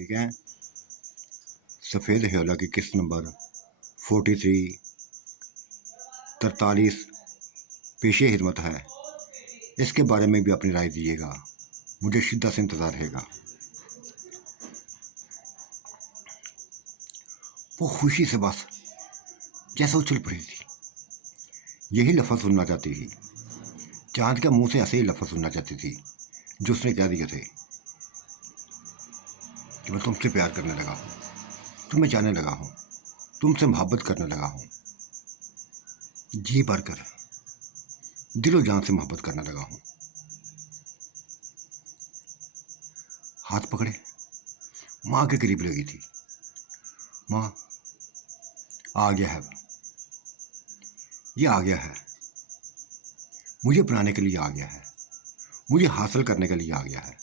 ठीक है। सफ़ेद ह्योला की किस्त नंबर 43 43 पेशे हिदमत है। इसके बारे में भी अपनी राय दीजिएगा, मुझे शिद्दत से इंतज़ार रहेगा। वो खुशी से बस जैसे उछल पड़ी थी, यही लफ्ज़ सुनना चाहती थी। चांद के मुंह से ऐसे ही लफ्ज़ सुनना चाहती थी जो उसने कह दिए थे कि मैं तुमसे प्यार करने लगा हूँ, तुम्हें जाने लगा हूँ, तुमसे मोहब्बत करने लगा हूँ, जी भरकर दिलो जान से मोहब्बत करने लगा हूँ। हाथ पकड़े माँ के करीब लगी थी। माँ आ गया है, ये आ गया है, मुझे अपनाने के लिए आ गया है, मुझे हासिल करने के लिए आ गया है।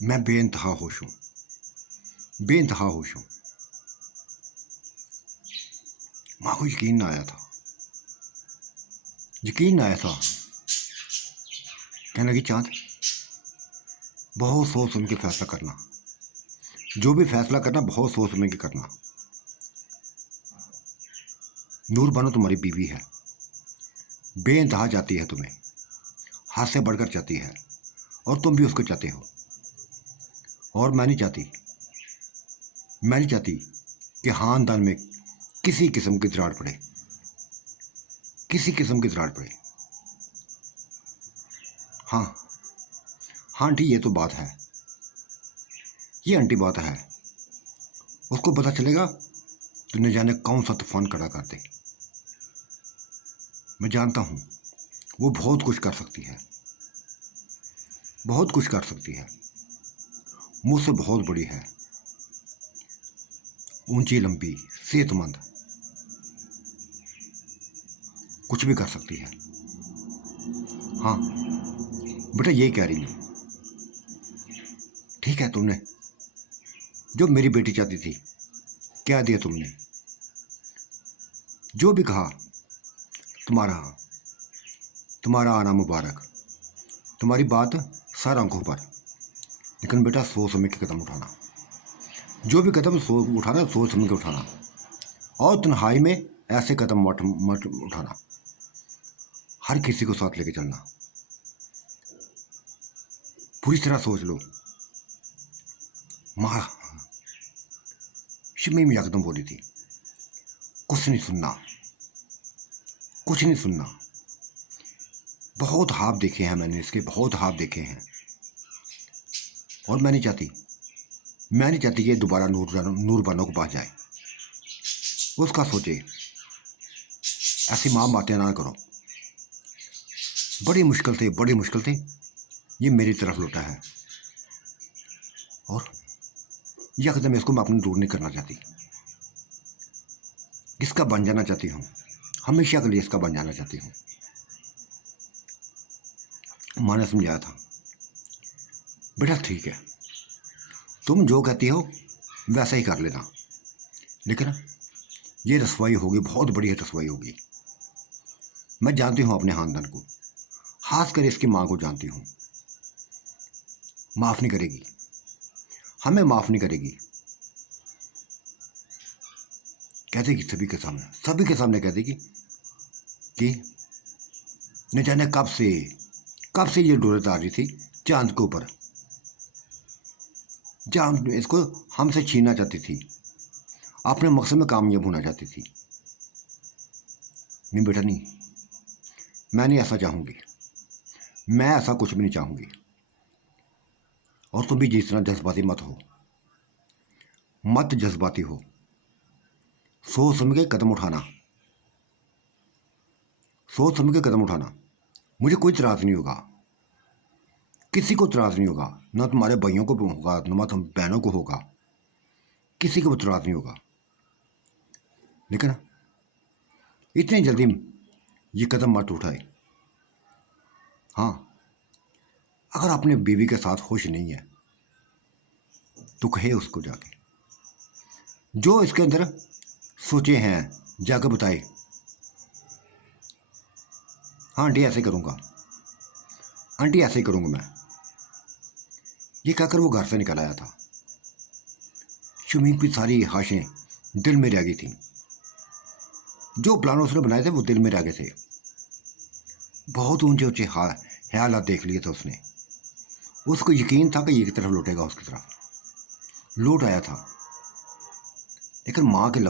मैं बेइंतहा खुश हूँ, बेइंतहा खुश हूँ। माँ को यकीन ना आया था, यकीन ना आया था। कहने लगी चांद बहुत सोच समझ के फैसला करना, जो भी फैसला करना बहुत सोच समझ के करना। नूर बानो तुम्हारी बीवी है, बेइंतहा चाहती है तुम्हें, हाथ से बढ़कर चाहती है, और तुम भी उसको चाहते हो। और मैं नहीं चाहती कि खानदान में किसी किस्म की दरार पड़े, किसी किस्म की दरार पड़े। हाँ हाँ आंटी, ये तो बात है, ये आंटी बात है। उसको पता चलेगा तो न जाने कौन सा तूफान खड़ा कर दे। मैं जानता हूँ वो बहुत कुछ कर सकती है, बहुत कुछ कर सकती है, मुझसे बहुत बड़ी है, ऊंची लंबी सेहतमंद, कुछ भी कर सकती है। हाँ बेटा, यही कह रही हूँ। ठीक है, तुमने जो मेरी बेटी चाहती थी क्या दिया तुमने, जो भी कहा। तुम्हारा आना मुबारक, तुम्हारी बात सर आंखों पर। लेकिन बेटा सोच समझ के कदम उठाना, जो भी कदम उठाना सोच समझ के उठाना, और तन्हाई में ऐसे कदम मत उठाना, हर किसी को साथ लेके चलना। पूरी तरह सोच लो। माँ शिमी में एकदम बोली थी, कुछ नहीं सुनना, कुछ नहीं सुनना। बहुत हाथ देखे हैं मैंने इसके, बहुत हाथ देखे हैं, और मैं नहीं चाहती कि दोबारा नूर बानो को पास जाए। उसका सोचे, ऐसी माँ बातें ना करो। बड़ी मुश्किल से ये मेरी तरफ लौटा है, और यकदम इसको मैं अपने दूर नहीं करना चाहती, इसका बन जाना चाहती हूँ, हमेशा के लिए इसका बन जाना चाहती हूँ। माँ ने समझाया था, बेटा ठीक है, तुम जो कहती हो वैसा ही कर लेना, लेकिन ये रसवाई होगी, बहुत बड़ी रसवाई होगी। मैं जानती हूँ अपने खानदान को, खासकर इसकी माँ को जानती हूँ। माफ़ नहीं करेगी, हमें माफ़ नहीं करेगी। कह देगी सभी के सामने कह देगी कि न जाने कब से ये डोरे तार रही थी चांद के ऊपर, चांद इसको हमसे छीनना चाहती थी, अपने मकसद में कामयाब होना चाहती थी। नहीं बेटा नहीं, मैं नहीं ऐसा चाहूँगी, मैं ऐसा कुछ भी नहीं चाहूँगी। और तुम भी जिस तरह जज्बाती मत जज्बाती हो, सोच समझ के कदम उठाना। मुझे कोई इतराज़ नहीं होगा, किसी को इतराज़ नहीं होगा, ना तुम्हारे भाइयों को होगा, ना तुम बहनों को होगा, किसी को इतराज़ नहीं होगा। लेकिन इतनी जल्दी ये कदम मत उठाए। हाँ, अगर अपने बीवी के साथ खुश नहीं है तो कहे उसको जाके, जो इसके अंदर सोचे हैं जाकर बताए। हाँ आंटी ऐसे करूँगा, आंटी ऐसे ही करूँगा मैं। ये कहकर वो घर से निकल आया था। शमीम की सारी ख्वाहिशें दिल में रह गई थी। जो प्लान उसने बनाए थे वो दिल में रह गए थे। बहुत ऊंचे ऊंचे ख्यालात देख लिए थे उसने। उसको यकीन था कि ये की तरफ लौटेगा, उसकी तरफ लौट आया था। लेकिन माँ के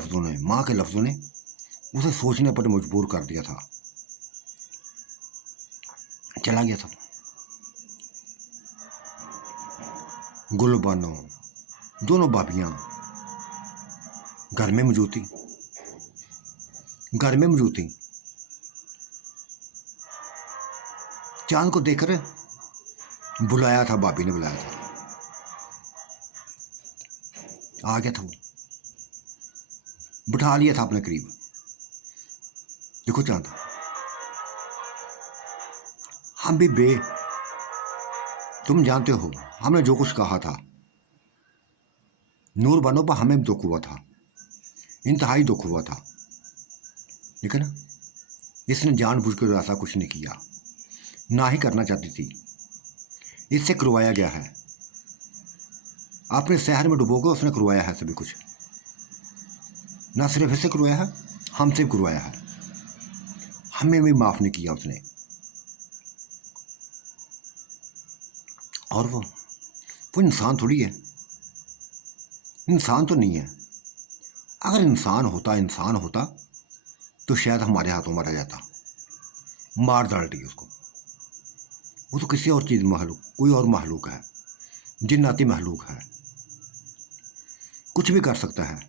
लफ्ज़ों ने उसे सोचने पर मजबूर कर दिया था। चला गया था। गुलबानो दोनों भाभियाँ घर में मौजूद थी। चांद को देखकर बुलाया था, भाभी ने बुलाया था। आ गया था वो, बिठा लिया था अपने करीब। देखो चांद, हम भी तुम जानते हो हमने जो कुछ कहा था, नूर बानो पर हमें भी दुख हुआ था, इंतहाई दुख हुआ था। लेकिन इसने जानबूझकर ऐसा कुछ नहीं किया, ना ही करना चाहती थी। इससे करवाया गया है। आपने शहर में डुबोकर उसने करवाया है सभी कुछ। ना सिर्फ इससे करवाया है, हमसे भी करवाया है। हमें भी माफ़ नहीं किया उसने। और वो इंसान थोड़ी है, इंसान तो नहीं है। अगर इंसान होता तो शायद हमारे हाथों मारा जाता, मार डालती उसको। वो तो किसी और चीज़ कोई और महलूक है, जिन्नाती महलूक है, कुछ भी कर सकता है।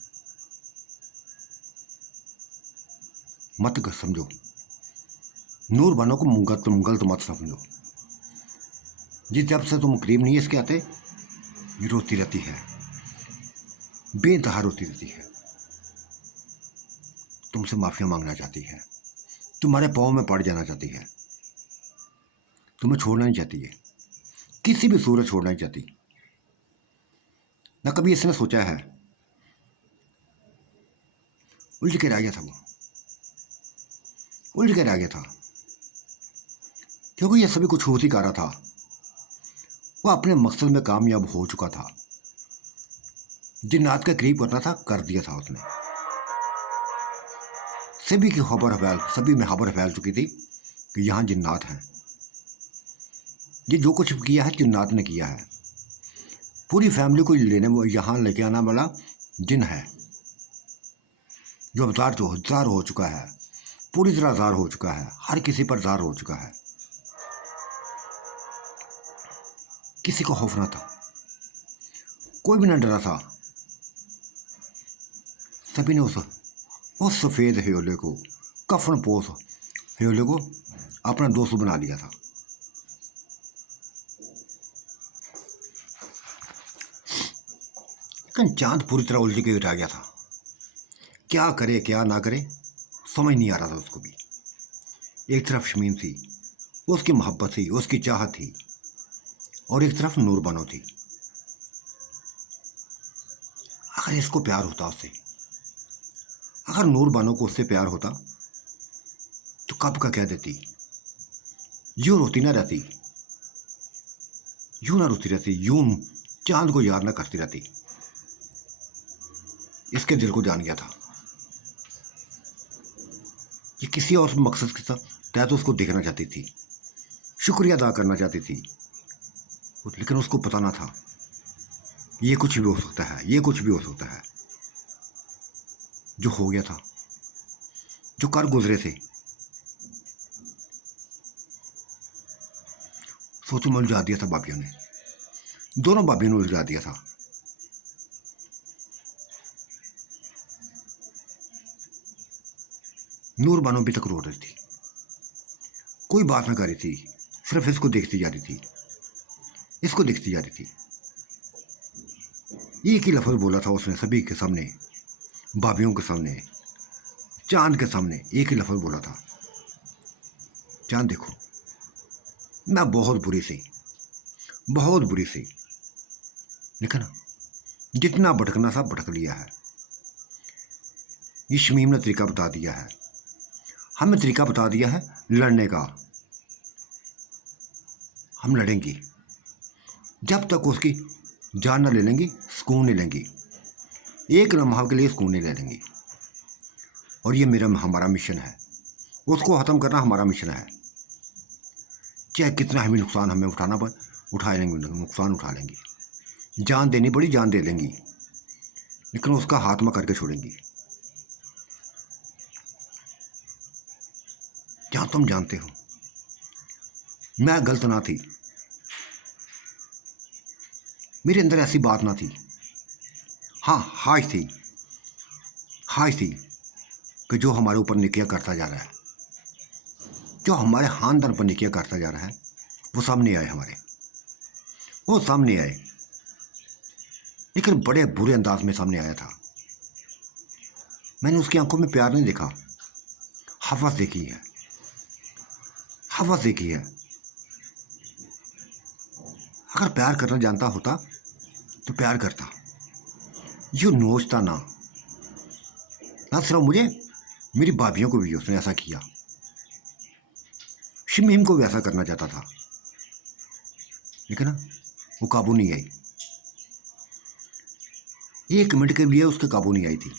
मत समझो, नूर बानो को गलत मत समझो। जिस जब से तुम करीब नहीं इसके आते, ये रोती रहती है, बेइंतहा रोती रहती है। तुमसे माफिया मांगना चाहती है, तुम्हारे पाँव में पड़ जाना चाहती है, तुम्हें छोड़ना नहीं चाहती है, किसी भी सूरत छोड़ना नहीं चाहती। ना कभी इसने सोचा है। उलझ के रह गया था वो, उलझ के रह गया था, क्योंकि ये सभी कुछ होती कर रहा था। वो अपने मकसद में कामयाब हो चुका था। जिन्नात के करीब करना था, कर दिया था उसने। सभी में खबर फैल चुकी थी कि यहाँ जिन्नात हैं। ये जो कुछ किया है जिन्नात ने किया है। पूरी फैमिली को यहाँ लेके आना वाला जिन है, जो अवतार जार हो चुका है, पूरी तरह जार हो चुका है, हर किसी पर जार हो चुका है। किसी को खौफ ना था, कोई भी ना डरा था। सभी ने उस सफ़ेद ह्योले को, कफन पोश ह्योले को अपना दोस्त बना लिया था। लेकिन चांद पूरी तरह उलझ के रह गया था। क्या करे क्या ना करे समझ नहीं आ रहा था उसको भी। एक तरफ शमीम थी, उसकी मोहब्बत थी, उसकी चाहत थी, और एक तरफ नूर बानो थी। अगर इसको प्यार होता उससे, अगर नूर बानो को उससे प्यार होता तो कब का कह देती, यूं रोती ना रहती, यूं ना रोती रहती, यूं चांद को याद ना करती रहती। इसके दिल को जान गया था। ये किसी और मकसद के तहत उसको देखना चाहती थी, शुक्रिया अदा करना चाहती थी, लेकिन उसको पता ना था ये कुछ भी हो सकता है, ये कुछ भी हो सकता है। जो हो गया था, जो कर गुजरे थे, सोचो में उलझा दिया था भाभियों ने, दोनों भाभियों ने उलझा दिया था। नूर बानो अभी तक रो रही थी, कोई बात ना कर रही थी, सिर्फ इसको देखती जा रही थी, इसको देखती जा रही थी। एक ही लफ्ज़ बोला था उसने सभी के सामने, भाभियों के सामने, चांद के सामने, एक ही लफ्ज़ बोला था, चांद देखो मैं बहुत बुरी सी, लेकिन जितना भटकना था भटक लिया है। ये शमीम ने तरीका बता दिया है, हमें तरीका बता दिया है लड़ने का। हम लड़ेंगे जब तक उसकी जान न ले लेंगी, सुकून नहीं लेंगी। एक लम्हा के लिए सुकून नहीं ले लेंगी। और ये हमारा मिशन है, उसको ख़त्म करना हमारा मिशन है। चाहे कितना हमें नुकसान हमें उठा लेंगे, नुकसान उठा लेंगे, जान देनी पड़ी जान दे लेंगी, लेकिन उसका हाथमा करके छोड़ेंगी। क्या तुम जानते हो मैं गलत ना थी, मेरे अंदर ऐसी बात ना थी। हाँ हाश थी कि जो हमारे ऊपर निकिया करता जा रहा है, जो हमारे खानदान पर निकिया करता जा रहा है, वो सामने आए, वो सामने आए, लेकिन बड़े बुरे अंदाज में सामने आया था। मैंने उसकी आंखों में प्यार नहीं देखा, हवस देखी है, हवस देखी है। अगर प्यार करना जानता होता तो प्यार करता। यूँ नोचता ना सिर्फ मुझे, मेरी भाभियों को भी उसने ऐसा किया। शमीम को भी ऐसा करना चाहता था, लेकिन वो काबू नहीं आई। 1 मिनट के लिए उसके काबू नहीं आई थी।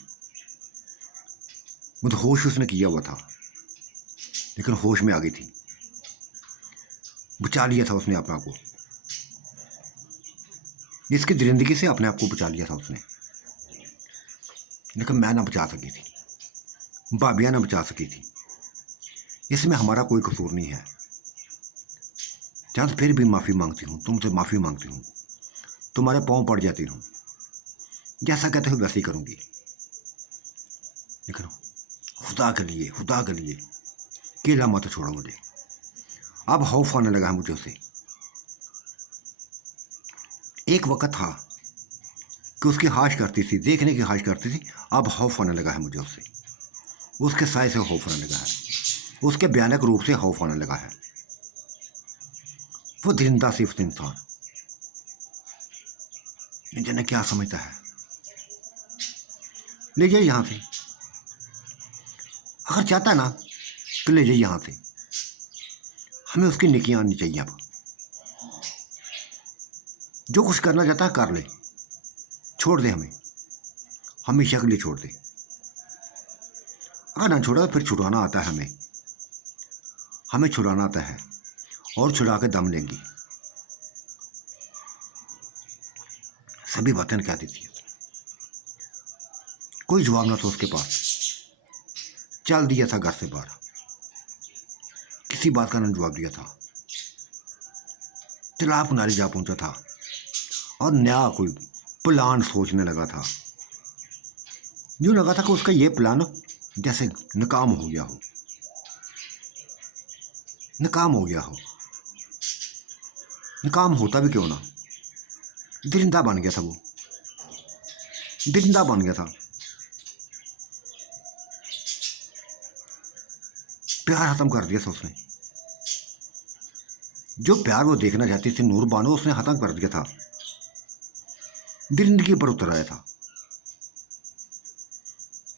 होश उसने किया हुआ था, लेकिन होश में आ गई थी। बचा लिया था उसने अपने आप को, इसकी दरिंदगी से अपने आप को बचा लिया था उसने, लेकिन मैं ना बचा सकी थी, भाभियाँ ना बचा सकी थी। इसमें हमारा कोई कसूर नहीं है। चांद फिर भी माफ़ी मांगती हूँ, तुमसे माफ़ी मांगती हूँ, तुम्हारे पाँव पड़ जाती हूँ। जैसा कहते हो वैसे ही करूँगी, लेकिन खुदा के लिए केला मत छोड़ो मुझे। अब खौफ आने लगा है मुझे उससे। एक वक्त था कि उसकी हाश करती थी, देखने की हाश करती थी, अब खौफ आने लगा है मुझे उससे। उसके साय से खौफ आने लगा है, उसके भयानक रूप से खौफ आने लगा है। वो दरिंदा सिर्फ इंसान न जाने क्या समझता है। ले जाइए यहाँ से, अगर चाहता ना तो ले जाइए यहाँ से। हमें उसकी निकियां आनी चाहिए। अब जो कुछ करना चाहता है कर ले, छोड़ दे, हमें हमेशा के लिए छोड़ दे। अगर ना छोड़ा तो फिर छुड़ाना आता है, हमें छुड़ाना आता है, और छुड़ा के दम लेंगी। सभी बातें कह दी थी, कोई जवाब ना था उसके पास। चल दिया था घर से बाहर, किसी बात का ना जवाब दिया था। तालाब किनारे जा पहुंचा था और नया कोई प्लान सोचने लगा था। यूँ लगा था कि उसका ये प्लान जैसे नाकाम हो गया हो, नाकाम हो गया हो। नाकाम होता भी क्यों ना, दरिंदा बन गया था, वो दरिंदा बन गया था। प्यार खत्म कर दिया था उसने। जो प्यार वो देखना चाहती थी नूर बानो, उसने खत्म कर दिया था, दरिंदगी पर उतर आया था।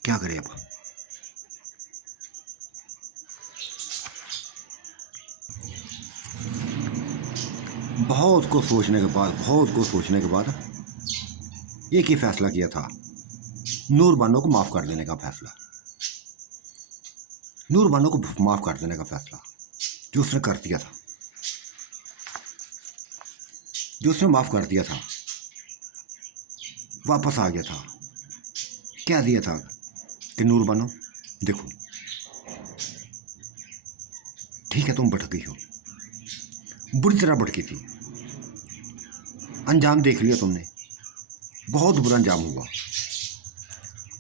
क्या करे अब। बहुत कुछ सोचने के बाद एक ही फैसला किया था, नूर बानो को माफ़ कर देने का फैसला। नूर बानो को माफ़ कर देने का फैसला जो उसने कर दिया था, जो उसने माफ़ कर दिया था, वापस आ गया था। क्या दिया था कि नूर बानो देखो, ठीक है तुम भटकी हो, बुरी तरह भटकी थी, अंजाम देख लिया तुमने, बहुत बुरा अंजाम हुआ।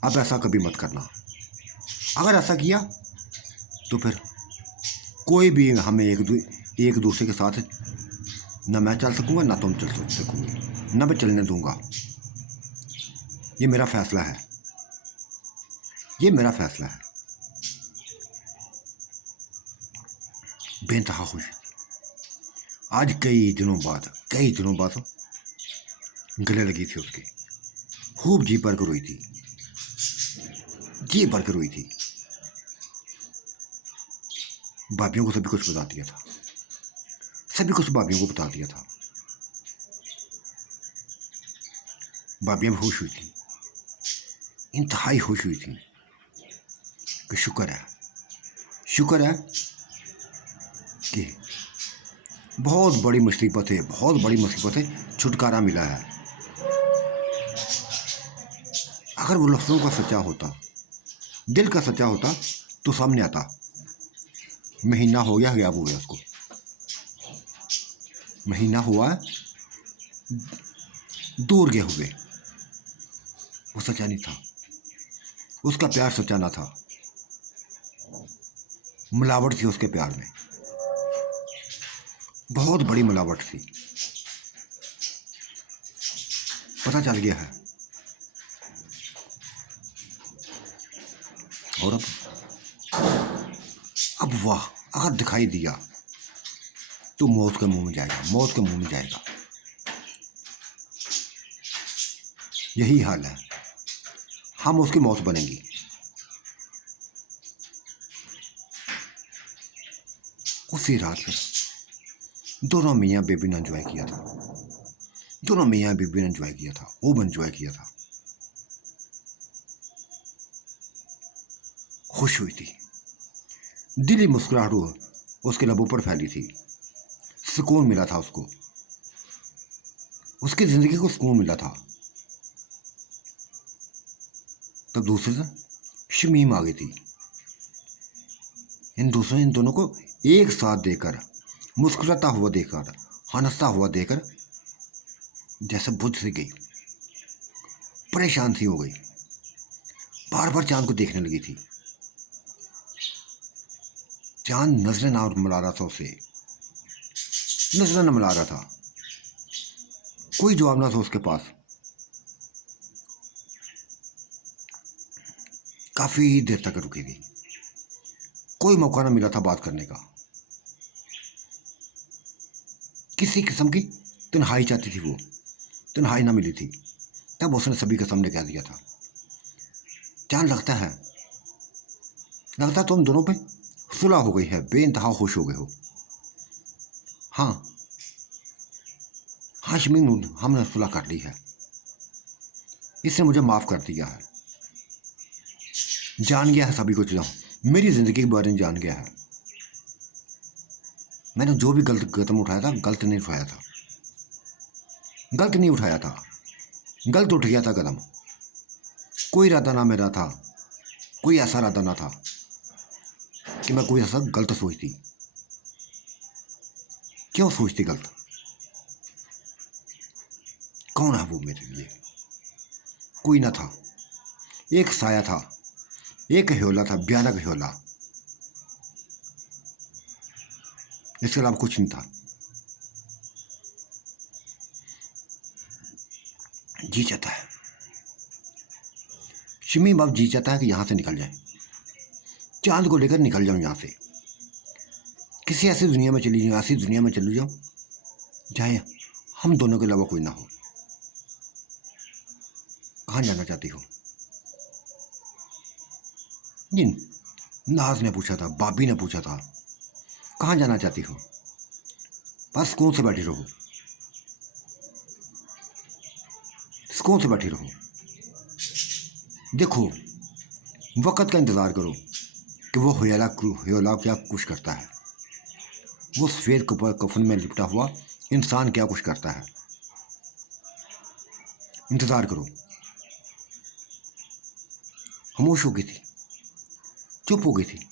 अब ऐसा कभी मत करना। अगर ऐसा किया तो फिर कोई भी हमें एक दूसरे के साथ ना मैं चल सकूँगा ना तुम चल सकूँगी, ना मैं चलने दूँगा। ये मेरा फैसला है, ये मेरा फैसला है। बेइंतहा खुशी आज कई दिनों बाद गले लगी थी उसके, खूब जी भर कर रोई थी, जी भर कर रोई थी। भाभियों को सभी कुछ बता दिया था, सभी कुछ भाभियों को बता दिया था। भाभियाँ भी खुश हुई थी, इंतहाई खुश हुई थी कि शुक्र है कि बहुत बड़ी मुसीबत से छुटकारा मिला है। अगर वो लफ्ज़ों का सच्चा होता, दिल का सच्चा होता, तो सामने आता। महीना हो गया गया हो गया उसको, महीना हुआ, दूर गए हुए। वो सच्चा नहीं था, उसका प्यार सच्चा ना था, मिलावट थी उसके प्यार में, बहुत बड़ी मिलावट थी। पता चल गया है। और अब वाह, अगर दिखाई दिया तो मौत के मुंह में जाएगा, मौत के मुंह में जाएगा। यही हाल है, हम उसकी मौत बनेंगी। उसी रात दोनों मियाँ बीबी ने एंजॉय किया था, दोनों मियाँ बीबी ने एंजॉय किया था, खूब एंजॉय किया था, खुश हुई थी, दिली मुस्कुराहट उसके लबों पर फैली थी, सुकून मिला था उसको, उसकी जिंदगी को सुकून मिला था। तब दूसरे दिन शमीम आ गई थी। इन दोनों को एक साथ देखकर, मुस्कुराता हुआ देखकर, हंसता हुआ देखकर जैसे बुझ सी गई, परेशान सी हो गई, बार बार चांद को देखने लगी थी। चांद नजरें ना मिला रहा था उसे, नजरें न मिला रहा था, कोई जवाब ना था उसके पास। काफी देर तक रुकी थी, कोई मौका ना मिला था बात करने का, किसी किस्म की तन्हाई चाहती थी वो, तन्हाई ना मिली थी। तब उसने सभी के सामने कह दिया था, चांद लगता तुम दोनों पे सुलह हो गई है, बेइंतहा खुश हो गए हो। हाँ हाँ शमीम, हमने सुलह कर ली है, इसने मुझे माफ़ कर दिया है, जान गया है सभी कुछ, मेरी ज़िंदगी के बारे में जान गया है। मैंने जो भी गलत कदम उठाया था, गलत नहीं उठाया था, गलत नहीं उठाया था, गलत उठ गया था कदम। कोई इरादा ना मेरा था, कोई ऐसा इरादा ना था कि मैं कोई ऐसा गलत सोचती। क्यों सोचती गलत? कौन है वो मेरे लिए? कोई ना था, एक साया था, एक ह्योला था, भयानक ह्योला, इसके अलावा कुछ नहीं था। जी चाहता है शमीम, अब जी चाहता है कि यहाँ से निकल जाए, चांद को लेकर निकल जाऊँ यहाँ से, किसी ऐसी दुनिया में चली जाऊँ, ऐसी दुनिया में चली जाऊँ जहाँ हम दोनों के अलावा कोई ना हो। कहाँ जाना चाहती हो? जी नाज ने पूछा था, बाबी ने पूछा था, कहाँ जाना चाहती हो? बस सुकून से बैठी रहो, सुकून से बैठी रहो, देखो वक़्त का इंतज़ार करो कि वो ह्योला क्या कुछ करता है, वो सफ़ेद कफन में लिपटा हुआ इंसान क्या कुछ करता है। इंतज़ार करो। खामोश हो गई थी, चुप हो गई थी।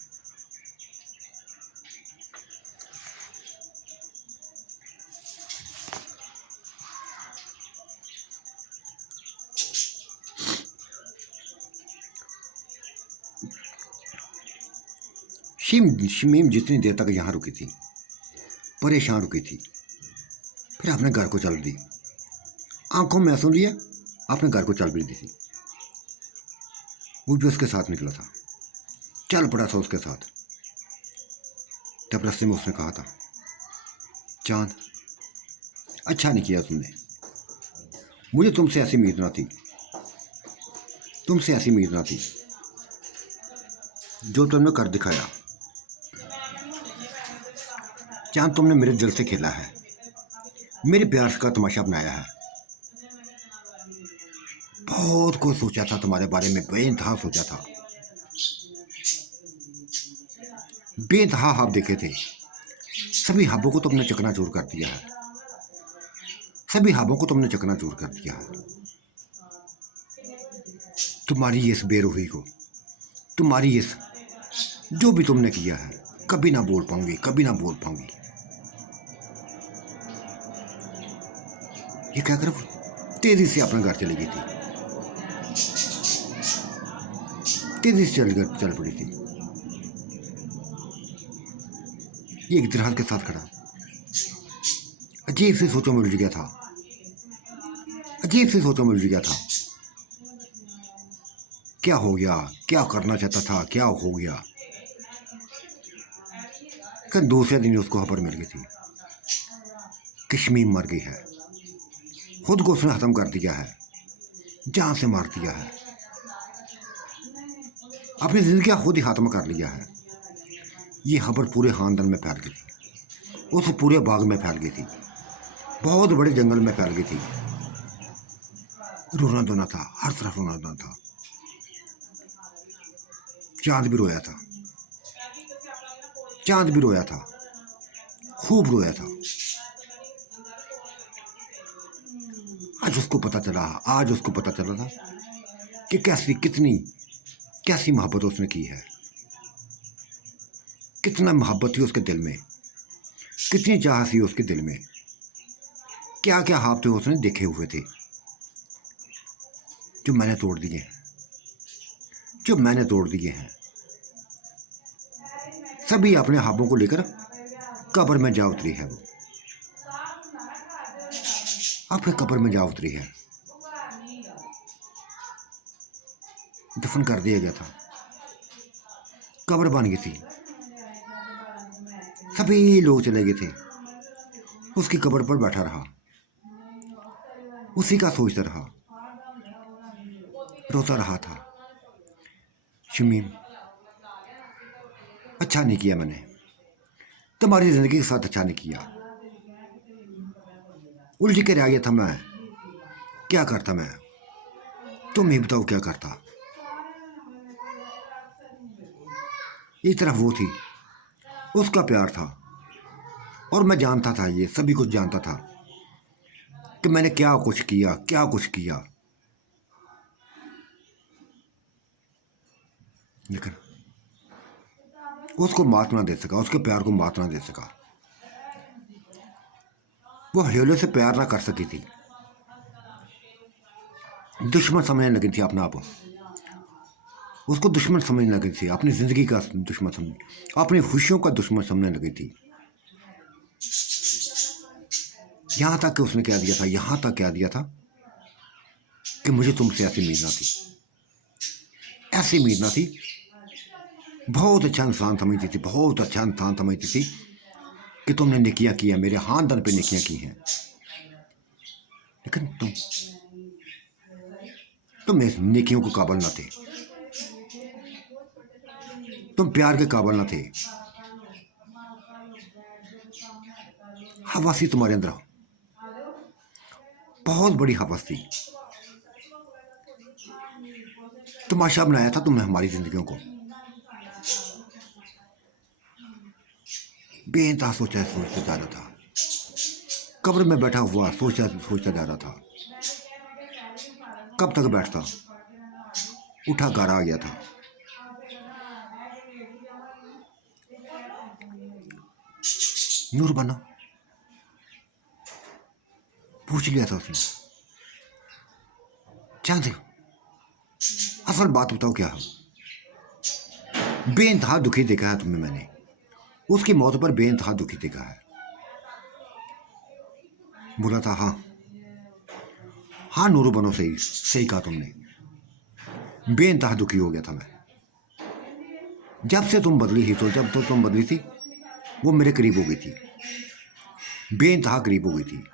शमीम जितनी देर तक यहाँ रुकी थी, परेशान रुकी थी, फिर अपने घर को चल दी, आंखों में आंसू लिया, अपने घर को चल भी दी थी। वो भी उसके साथ निकला था, चल पड़ा था उसके साथ। तब रास्ते में उसने कहा था, चांद अच्छा नहीं किया तुमने, मुझे तुमसे ऐसी उम्मीद ना थी, तुमसे ऐसी उम्मीद ना थी, जो तुमने कर दिखाया। चांद तुमने मेरे दिल से खेला है, मेरे प्यार का तमाशा बनाया है, बहुत कुछ सोचा था तुम्हारे बारे में, बेइंतहा सोचा था, बेइंतहा ख्वाब देखे थे। सभी ख्वाबों को तुमने चकनाचूर कर दिया है, सभी ख्वाबों को तुमने चकनाचूर कर दिया है। तुम्हारी इस बेरूही को, तुम्हारी इस जो भी तुमने किया है, कभी ना बोल पाऊंगी, कभी ना बोल पाऊंगी। ये कहकर तेजी से अपने घर चली गई थी, तेजी से चल पड़ी थी। ये एक दरहाल के साथ खड़ा अजीब सी सोचों में उलझ गया था, अजीब सी सोचों में उलझ गया था। क्या हो गया, क्या करना चाहता था, क्या हो गया। कि दूसरे दिन उसको खबर मिल गई थी कि शमीम मर गई है, खुद को उसने खत्म कर दिया है, जान से मार दिया है, अपनी जिंदगी खुद ही खत्म कर लिया है। ये खबर पूरे खानदान में फैल गई थी, उस पूरे बाग में फैल गई थी, बहुत बड़े जंगल में फैल गई थी। रोना धोना था, हर तरफ रोना धोना था। चांद भी रोया था, चांद भी रोया था, खूब रोया था। आज उसको पता चला, आज उसको पता चला था कि कैसी मोहब्बत उसने की है, कितना मोहब्बत थी उसके दिल में, कितनी चाह थी उसके दिल में, क्या क्या ख्वाब थे उसने देखे हुए थे, जो मैंने तोड़ दिए हैं, जो मैंने तोड़ दिए हैं। सभी अपने ख्वाबों को लेकर कब्र में जा उतरी है, वो अपने कब्र में जा उतरी है। दफन कर दिया गया था, कब्र बन गई थी, सभी लोग चले गए थे। उसकी कब्र पर बैठा रहा, उसी का सोचता रहा, रोता रहा था। शमीम, अच्छा नहीं किया मैंने, तुम्हारी जिंदगी के साथ अच्छा नहीं किया। उलझ के रह गया था मैं, क्या करता मैं, तुम ही बताओ क्या करता। इस तरफ वो थी, उसका प्यार था, और मैं जानता था, ये सभी कुछ जानता था कि मैंने क्या कुछ किया, क्या कुछ किया। लेकिन उसको मात ना दे सका, उसके प्यार को मात ना दे सका। वो हड़ेले से प्यार ना कर सकी थी, दुश्मन समझने लगी थी अपना आप, उसको दुश्मन समझने लगी थी, अपनी जिंदगी का दुश्मन समझ, अपनी खुशियों का दुश्मन समझने लगी थी। यहां तक कि उसने कह दिया था, यहां तक कह दिया था कि मुझे तुमसे ऐसी उम्मीद ना थी, ऐसी उम्मीद ना थी। बहुत अच्छा इंसान समझती थी, बहुत अच्छा इंसान समझती थी कि तुमने नेकियां की है, मेरे खानदान पे नेकियां की हैं, लेकिन तुम इस नेकियों को काबिल ना थे, तुम प्यार के काबिल ना थे। हवस थी तुम्हारे अंदर, बहुत बड़ी हवस थी। तमाशा बनाया था तुमने हमारी जिंदगियों को, बेइंतहा सोचता जा रहा था, कब्र में बैठा हुआ सोचता जा रहा था। कब तक बैठता, उठा घर आ गया था। नूर बना, पूछ लिया था उसने, चांद असल बात बताओ क्या है। बेइंतहा दुखी देखा है तुम्हें मैंने, उसकी मौत पर बेइंतहा दुखी देखा है। बोला था हाँ, हाँ नूर बनो, सही सही कहा तुमने, बेइंतहा दुखी हो गया था मैं। जब से तुम बदली थी, तो जब तो तुम बदली थी, वो मेरे करीब हो गई थी, बेइंतहा करीब हो गई थी,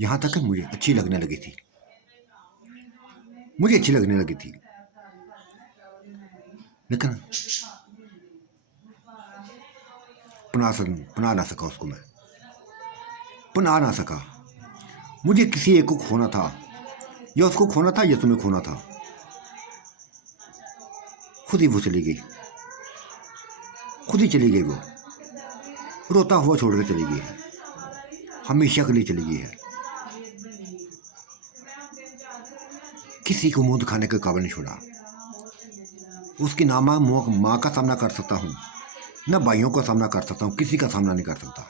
यहां तक कि मुझे अच्छी लगने लगी थी, मुझे अच्छी लगने लगी थी। लेकिन पना ना सका उसको, मैं पना ना सका। मुझे किसी एक को खोना था, या उसको खोना था या तुम्हें खोना था। खुद ही वो चली गई, खुद ही चली गई। वो रोता हुआ छोड़ कर चली गई है, हमेशा के लिए चली गई है। किसी को मुंह दिखाने का काबिल नहीं छोड़ा। उसकी ना माँ का सामना कर सकता हूँ, ना भाइयों का सामना कर सकता हूँ, किसी का सामना नहीं कर सकता।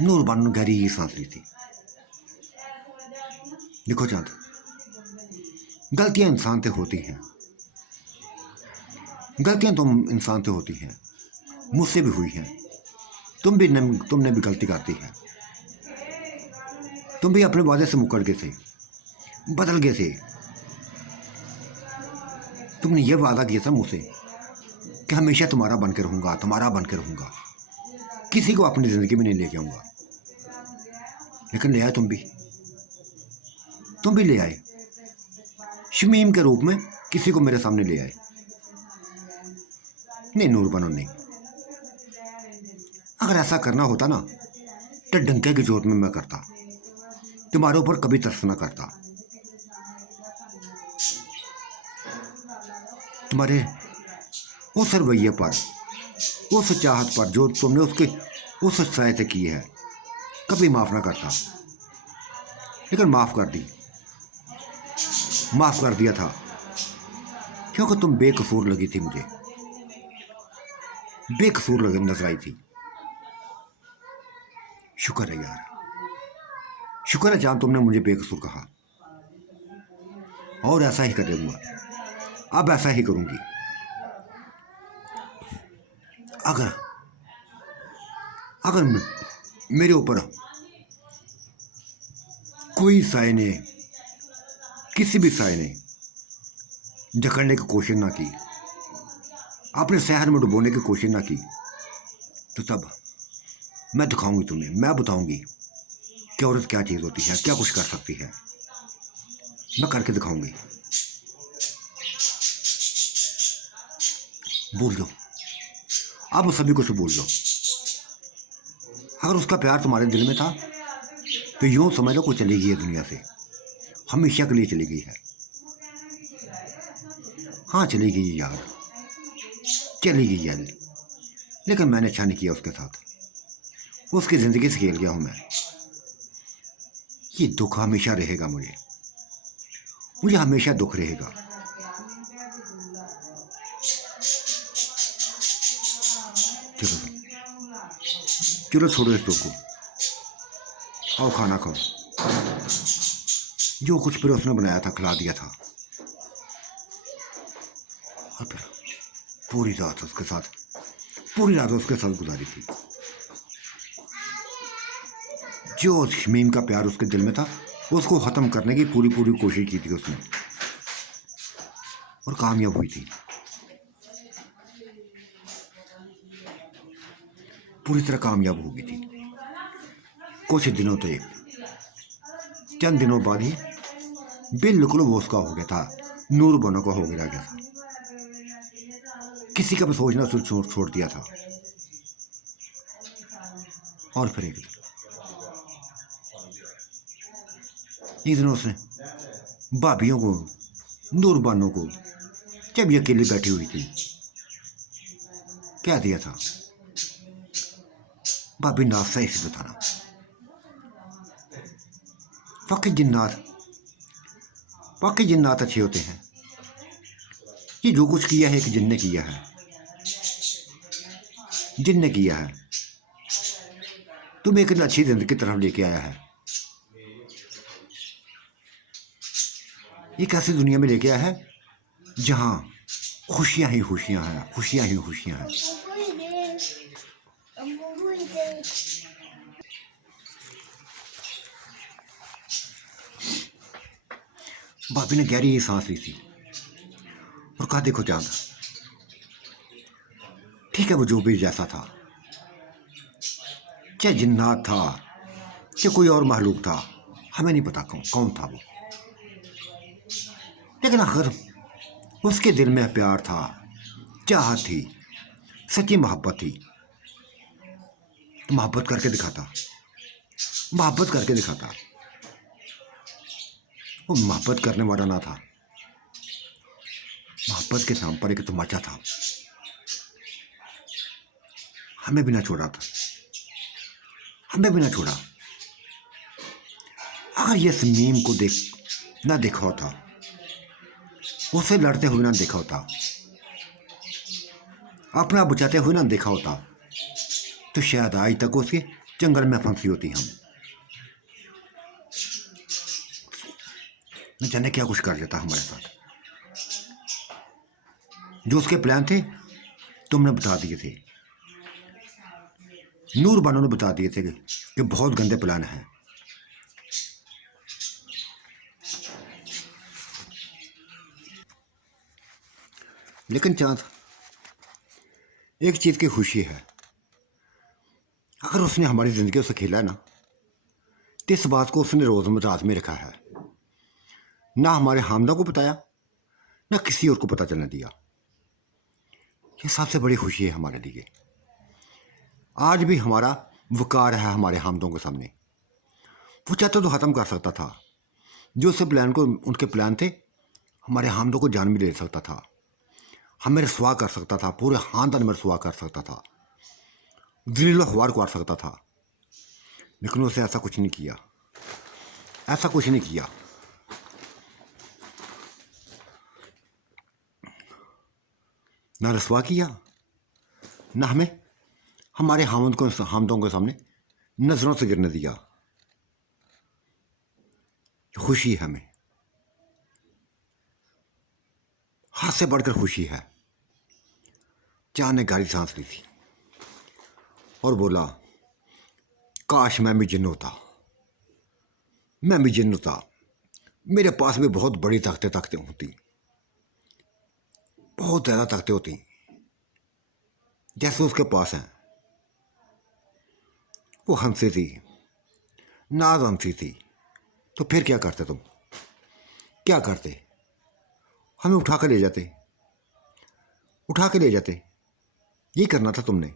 नूरबानो ने गहरी ये सांस ली थी। देखो चांद, गलतियां इंसान से होती हैं, गलतियां तुम इंसान से होती हैं, मुझसे भी हुई हैं। तुमने भी गलती करती है। तुम भी अपने वादे से मुकर गए थे, बदल गए थे। तुमने ये वादा किया था मुझसे कि हमेशा तुम्हारा बन के रहूंगा, तुम्हारा बन के रहूंगा, किसी को अपनी जिंदगी में नहीं लेके आऊंगा। लेकिन ले आए तुम भी ले आए, शमीम के रूप में किसी को मेरे सामने ले आए। नहीं नूरबानो, नहीं। अगर ऐसा करना होता ना तो डंके की जोत में मैं करता, तुम्हारे ऊपर कभी तरस ना करता। तुम्हारे उस रवैये पर, उस चाहत पर जो तुमने उसके उस सच्चाई से की है, कभी माफ ना करता। लेकिन माफ कर दी, माफ कर दिया था क्योंकि तुम बेकसूर लगी थी मुझे, बेकसूर लगी नजर आई थी। शुक्र है यार, शुक्र है जान तुमने मुझे बेकसूर कहा। और ऐसा ही कर दूंगा, अब ऐसा ही करूंगी। अगर अगर मेरे ऊपर कोई साय ने, किसी भी साय ने जकड़ने की कोशिश ना की, अपने शहर में डुबोने की कोशिश ना की, तो तब मैं दिखाऊंगी तुम्हें, मैं बताऊंगी कि औरत क्या चीज़ होती है, क्या कुछ कर सकती है। मैं करके दिखाऊंगी। भूल जाओ, अब सभी कुछ भूल जाओ। अगर उसका प्यार तुम्हारे दिल में था तो यूं समझ लो कोई चली गई है दुनिया से, हमेशा के लिए चली गई है। हाँ चली गई यार, चली गई यार। लेकिन मैंने अच्छा नहीं किया उसके साथ, उसकी ज़िंदगी से खेल गया हूँ मैं। ये दुख हमेशा रहेगा मुझे, मुझे हमेशा दुख रहेगा। चलो चलो छोड़ो इस दुख को, आओ खाना खाओ। जो कुछ फिर उसने बनाया था खिला दिया था, और फिर पूरी रात उसके साथ, पूरी रात उसके साथ गुजारी थी। जो शमीम का प्यार उसके दिल में था उसको ख़त्म करने की पूरी पूरी कोशिश की थी उसने, और कामयाब हुई थी, पूरी तरह कामयाब हो गई थी। कुछ दिनों तक, चंद दिनों बाद ही बिल्कुल वो उसका हो गया था, नूरबानो का हो गया था। किसी का भी सोचना छोड़ दिया था। और फिर एक दिन उसने भाभियों को, नूरबानो को, जब ये अकेली बैठी हुई थी, क्या दिया था? भाभी नाथ से इसे बताना। वाकई जिन्नात अच्छे होते हैं। ये जो कुछ किया है एक जिन ने किया है, जिन ने किया है। तुम एक अच्छी जिंदगी की तरफ लेके आया है, एक ऐसी दुनिया में लेके आया है जहाँ खुशियाँ ही खुशियाँ हैं, खुशियाँ ही खुशियाँ हैं। भाभी ने गहरी सांस ली थी और कहा देखो चांद, ठीक है वो जो भी जैसा था, चाहे जिन्नात था चाहे कोई और महलूक था, हमें नहीं पता कौन था वो। लेकिन आखिर उसके दिल में प्यार था, चाहत थी, सच्ची मोहब्बत थी। तो मोहब्बत करके दिखाता, मोहब्बत करके दिखाता। वो मोहब्बत करने वाला ना था, मोहब्बत के नाम पर एक तमाचा था। हमें भी ना छोड़ा था, हमें भी ना छोड़ा। अगर ये समीम को ना देखा होता, उसे लड़ते हुए ना देखा होता, अपना बचाते हुए ना देखा होता, तो शायद आज तक उसके जंगल में फंसी होती हम। न जाने क्या कुछ कर लेता हमारे साथ। जो उसके प्लान थे तुमने बता दिए थे, नूर बानो ने बता दिए थे कि बहुत गंदे प्लान हैं। लेकिन चांद, एक चीज़ की खुशी है, अगर उसने हमारी ज़िंदगी से खेला ना, तो इस बात को उसने रोज़मर्रा में रखा है, ना हमारे हामदा को बताया, ना किसी और को पता चलने दिया। ये सबसे बड़ी खुशी है हमारे लिए। आज भी हमारा वकार है हमारे हामदों के सामने। वो चाहते तो ख़त्म कर सकता था, जो उससे प्लान को, उनके प्लान थे, हमारे हामदों को जान भी ले सकता था, हमें रसवा कर सकता था, पूरे खानदान में रसवा कर सकता था, ज़लील ख्वार कर सकता था। लेकिन उसने ऐसा कुछ नहीं किया, ऐसा कुछ नहीं किया। ना रसवा किया, ना हमें हमारे हामदों के सामने नज़रों से गिरने दिया। खुशी है हमें, हाथ से बढ़कर खुशी है। चांद ने गहरी सांस ली थी और बोला, काश मैं भी जिन्न होता, मैं भी जिन्न होता, मेरे पास भी बहुत बड़ी ताकतें होती, बहुत ज़्यादा ताकतें होती जैसे उसके पास हैं। वो हंसी थी, नाज हंसी थी। तो फिर क्या करते तुम, क्या करते? हमें उठा कर ले जाते, उठा के ले जाते। यही करना था तुमने।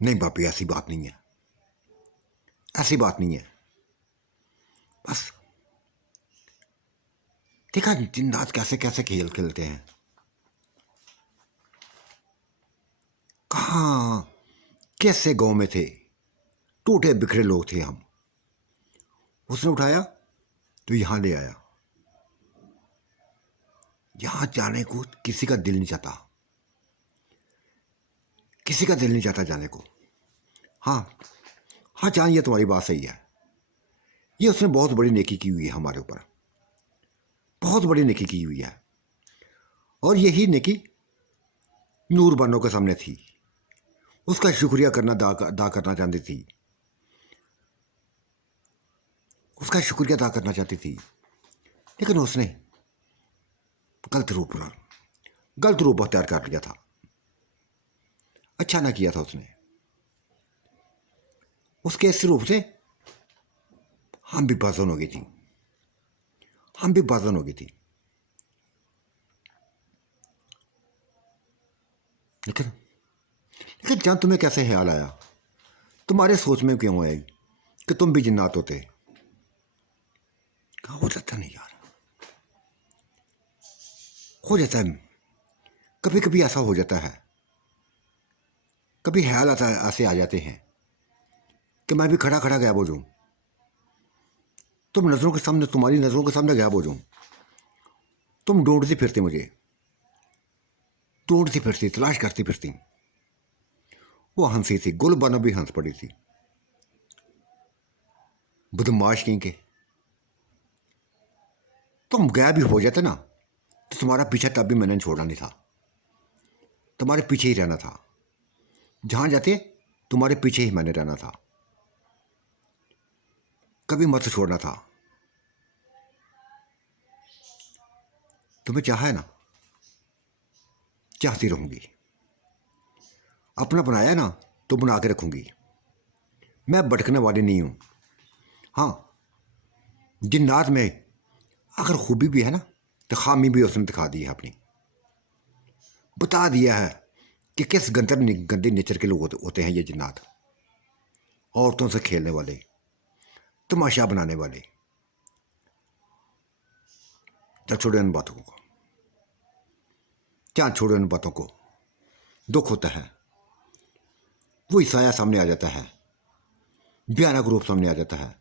नहीं बापी, ऐसी बात नहीं है, ऐसी बात नहीं है। बस देखा जिन्नात कैसे कैसे खेल खेलते हैं। कहाँ कैसे गांव में थे, टूटे बिखरे लोग थे हम। उसने उठाया तो यहाँ ले आया। यहाँ जाने को किसी का दिल नहीं चाहता, किसी का दिल नहीं चाहता जाने को। हाँ हाँ जान, ये तुम्हारी बात सही है। ये उसने बहुत बड़ी नेकी की हुई है हमारे ऊपर, बहुत बड़ी नेकी की हुई है। और यही नेकी नूर बानो के सामने थी, उसका शुक्रिया अदा करना चाहती थी, उसका शुक्रिया अदा करना चाहती थी। लेकिन उसने गलत रूप अख्तियार कर लिया था। अच्छा ना किया था उसने। उसके इस रूप से हम भी बाज़न हो गई थी, हम भी बाज़न हो गई थी। लेकिन लेकिन जान, तुम्हें कैसे ख्याल आया, तुम्हारे सोच में क्यों आया कि तुम भी जिन्नात होते? कहा हो जाता नहीं यार, हो जाता है, कभी कभी ऐसा हो जाता है। कभी ख्याल आता है, ऐसे आ जाते हैं कि मैं भी खड़ा खड़ा गायब हो जाऊं, तुम नज़रों के सामने, तुम्हारी नज़रों के सामने गायब हो जाऊं। तुम ढूंढती फिरती मुझे, ढूंढती फिरती, तलाश करती फिरती। वो हंसी थी, गुलबानो भी हंस पड़ी थी। बदमाश कहीं के, तुम गायब भी हो जाते ना, तो तुम्हारा पीछा तब भी मैंने छोड़ना नहीं था, तुम्हारे पीछे ही रहना था। जहां जाते तुम्हारे पीछे ही मैंने रहना था, कभी मत छोड़ना था। तुम्हें चाहा है ना, चाहती रहूंगी। अपना बनाया ना तो बना के रखूंगी। मैं भटकने वाली नहीं हूं। हाँ, जिन्नात में अगर खूबी भी है ना, तो खामी भी उसने दिखा दी है अपनी, बता दिया है कि किस गंदे नेचर के लोग होते हैं ये जिन्नात। औरतों से खेलने वाले, तमाशा बनाने वाले। चल छोड़ो इन बातों को, क्या छोड़ो इन बातों को। दुख होता है, वही साया सामने आ जाता है, भयानक रूप सामने आ जाता है,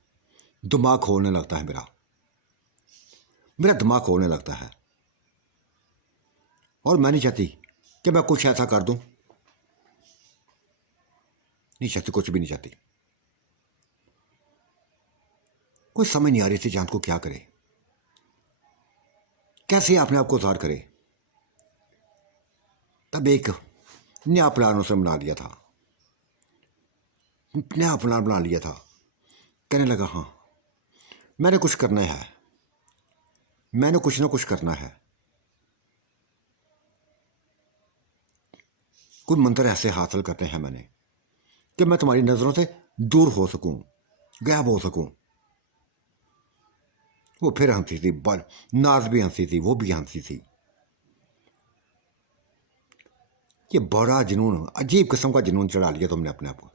दिमाग खोलने लगता है मेरा दिमाग खोलने लगता है। और मैं नहीं चाहती कि मैं कुछ ऐसा कर दूं, नहीं चाहती, कुछ भी नहीं चाहती। कोई समझ नहीं आ रही थी चांद को क्या करे, कैसे अपने आप को जार करे। तब एक नया प्लान उसने बना लिया था, नया प्लान बना लिया था। कहने लगा हाँ मैंने कुछ करना है, मैंने कुछ ना कुछ करना है। कोई मंत्र ऐसे हासिल करने हैं मैंने कि मैं तुम्हारी नजरों से दूर हो सकूं, गायब हो सकूं। वो फिर हंसी थी, नाज भी हंसी थी, वो भी हंसी थी। ये बड़ा जुनून, अजीब किस्म का जुनून चढ़ा लिया तुमने अपने आप को,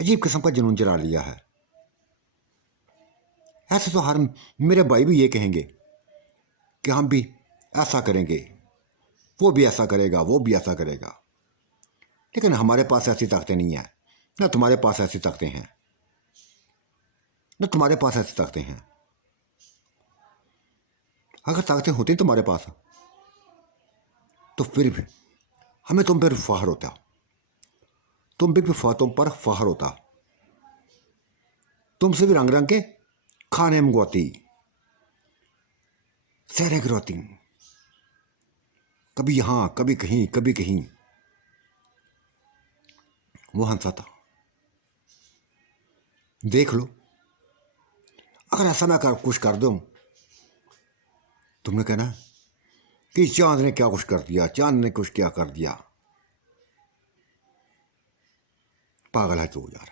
अजीब किस्म का जुनून चढ़ा लिया है। ऐसे तो हर मेरे भाई भी ये कहेंगे कि हम भी ऐसा करेंगे, वो भी ऐसा करेगा, वो भी ऐसा करेगा। लेकिन हमारे पास ऐसी ताकतें नहीं है, ना तुम्हारे पास ऐसी ताकतें हैं, ना तुम्हारे पास ऐसी ताकतें हैं। अगर ताकतें होती तुम्हारे पास तो फिर भी हमें तुम पर फख्र होता, तुम पर फख्र होता। तुमसे भी रंग रंग के खाने मंगवाती, सैरें करवाती, कभी यहां कभी कहीं कभी कहीं। वो हंसा था। देख लो, अगर ऐसा मैं कुछ कर दूं, तुमने कहना कि चांद ने क्या कुछ कर दिया, चांद ने कुछ क्या कर दिया। पागल है तू यार,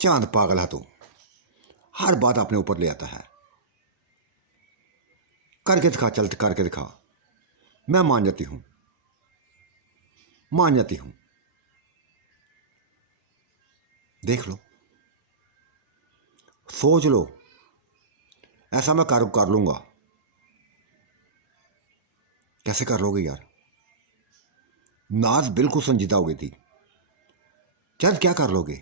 चांद पागल है तू, हर बात अपने ऊपर ले आता है। करके दिखा, चल करके दिखा, मैं मान जाती हूं, मान जाती हूं। देख लो, सोच लो, ऐसा मैं कर लूंगा। कैसे कर लोगे यार? नाज बिल्कुल संजीदा हो गई थी। चल क्या कर लोगे?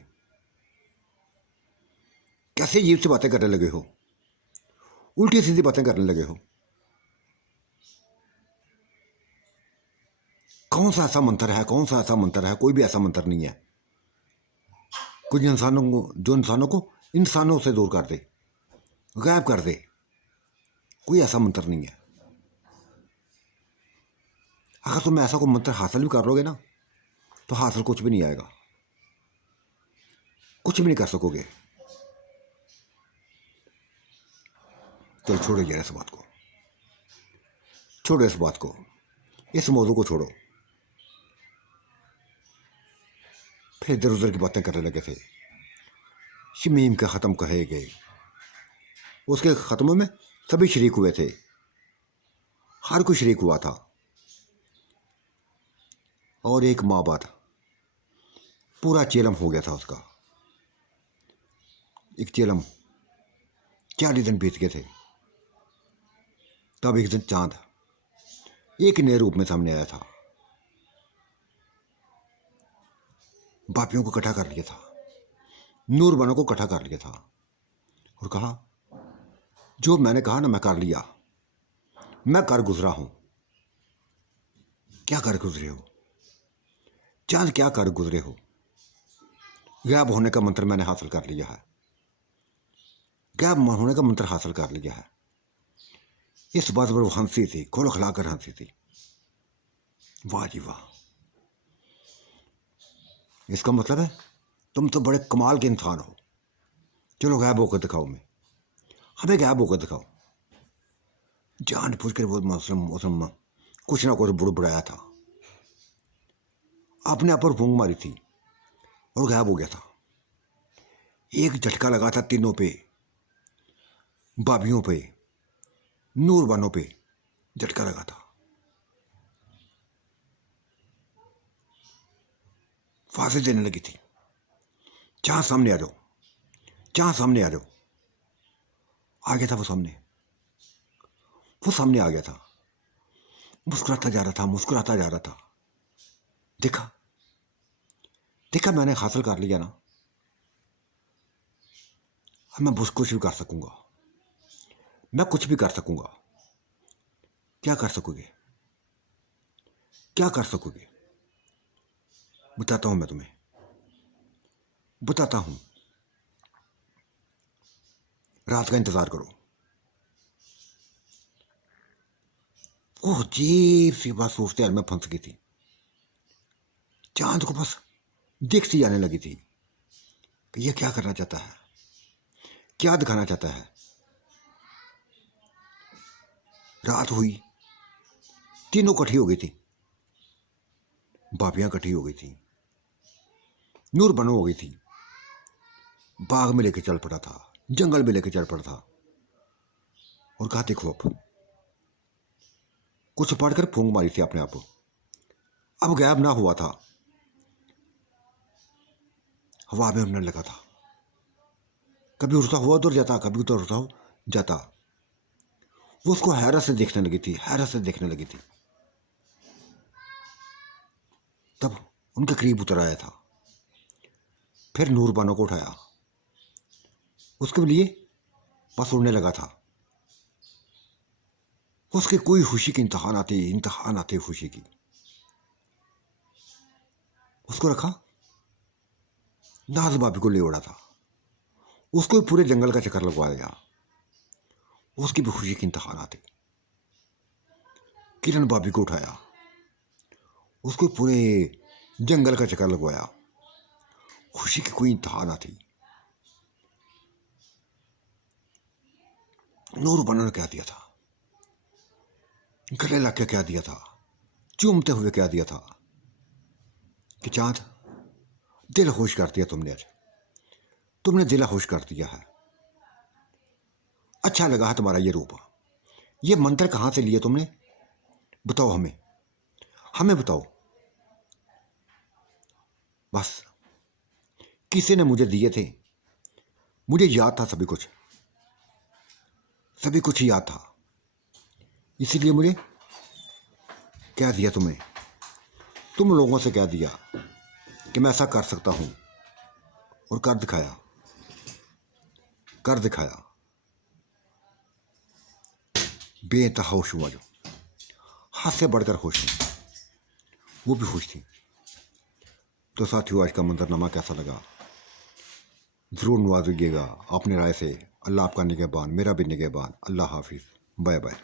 कैसे अजीब सी बातें करने लगे हो, उल्टी सीधी बातें करने लगे हो। कौन सा ऐसा मंत्र है, कौन सा ऐसा मंत्र है? कोई भी ऐसा मंत्र नहीं है। कुछ इंसानों को, जो इंसानों को इंसानों से दूर कर दे, गायब कर दे, कोई ऐसा मंत्र नहीं है। अगर तुम ऐसा कोई मंत्र हासिल भी कर लोगे ना, तो हासिल कुछ भी नहीं आएगा, कुछ भी नहीं कर सकोगे। चल छोड़ो यार इस बात को, छोड़ो इस बात को, इस मौजू को छोड़ो। फिर इधर उधर की बातें करने लगे थे। शमीम का ख़त्म कहे गए, उसके ख़त्म में सभी शरीक हुए थे, हर कोई शरीक हुआ था। और एक माह बाद पूरा चेलम हो गया था उसका। एक चेलम 40 दिन बीत गए थे। तब एक दिन चांद एक नए रूप में सामने आया था। बापियों को इकट्ठा कर लिया था, नूरबानों को इकट्ठा कर लिया था और कहा, जो मैंने कहा ना मैं कर लिया, मैं कर गुजरा हूं। क्या कर गुजरे हो चांद, क्या कर गुजरे हो? गायब होने का मंत्र मैंने हासिल कर लिया है, गायब होने का मंत्र हासिल कर लिया है। इस बात पर वो हंसी थी, खोल खिलाकर हंसी थी। वाह जी वाह, इसका मतलब है तुम तो बड़े कमाल के इंसान हो। चलो गायब होकर दिखाओ, मैं हमें गायब होकर दिखाओ। जान पूछ कर वो मौसम कुछ ना कुछ बुड़बुड़ाया था, अपने आप पर फूंक मारी थी और गायब हो गया था। एक झटका लगा था तीनों पे, बाबियों पे, नूरबानों पे झटका लगा था। फांसी देने लगी थी। जहां सामने आ जाओ, जहां सामने आ जाओ। आ गया था वो सामने, वो सामने आ गया था, मुस्कुराता जा रहा था, मुस्कुराता जा रहा था। देखा देखा, मैंने हासिल कर लिया ना, अब मैं कुछ भी कर सकूंगा, मैं कुछ भी कर सकूंगा। क्या कर सकोगे? क्या कर सकोगे? बताता हूं, मैं तुम्हें बताता हूं। रात का इंतजार करो। वो अजीब सी बात सोचते यार, मैं फंस गई थी। चांद को बस देखती जाने लगी थी कि ये क्या करना चाहता है, क्या दिखाना चाहता है। रात हुई, तीनों इकट्ठी हो गई थी, भाभियां इकट्ठी हो गई थी, नूर बनो हो गई थी। बाग में लेके चल पड़ा था, जंगल में लेके चल पड़ा था, और कहा देखो कुछ पढ़कर फूंक मारी थी अपने आप। अब गायब ना हुआ था, हवा में उड़ने लगा था। कभी उड़ता हुआ उधर जाता, कभी उधर उड़ता हुआ जाता। वो उसको हैरत से देखने लगी थी, हैरत से देखने लगी थी। तब उनके करीब उतर आया था, फिर नूरबानो को उठाया, उसके लिए बस उड़ने लगा था। उसकी कोई खुशी की इंतहा ना थी खुशी की। उसको रखा, नाज भाभी को ले उड़ा था, उसको पूरे जंगल का चक्कर लगवाया। उसकी भी खुशी की इंतहा ना थी। किरण भाभी को उठाया, उसको पूरे जंगल का चक्कर लगवाया। खुशी की कोई इंतहा ना थी। नूरबानो ने क्या दिया था, गले लग के क्या दिया था, चूमते हुए क्या दिया था कि चांद, दिल खुश कर दिया तुमने आज, तुमने दिल खुश कर दिया है। अच्छा लगा है तुम्हारा ये रूप। ये मंत्र कहाँ से लिए तुमने? बताओ हमें, हमें बताओ। बस किसी ने मुझे दिए थे, मुझे याद था सभी कुछ याद था, इसीलिए मुझे क्या दिया तुम्हें, तुम लोगों से क्या दिया कि मैं ऐसा कर सकता हूं, और कर दिखाया, कर दिखाया। बेइंतहा खुश हुआ, जो हाथ से बढ़कर खुश हूं, वो भी खुश थी। तो साथियों, आज का मंजरनामा कैसा लगा ज़रूर नवाजिएगा अपने राय से। अल्लाह आपका निगहबान, मेरा भी निगहबान। अल्लाह हाफिज़, बाय बाय।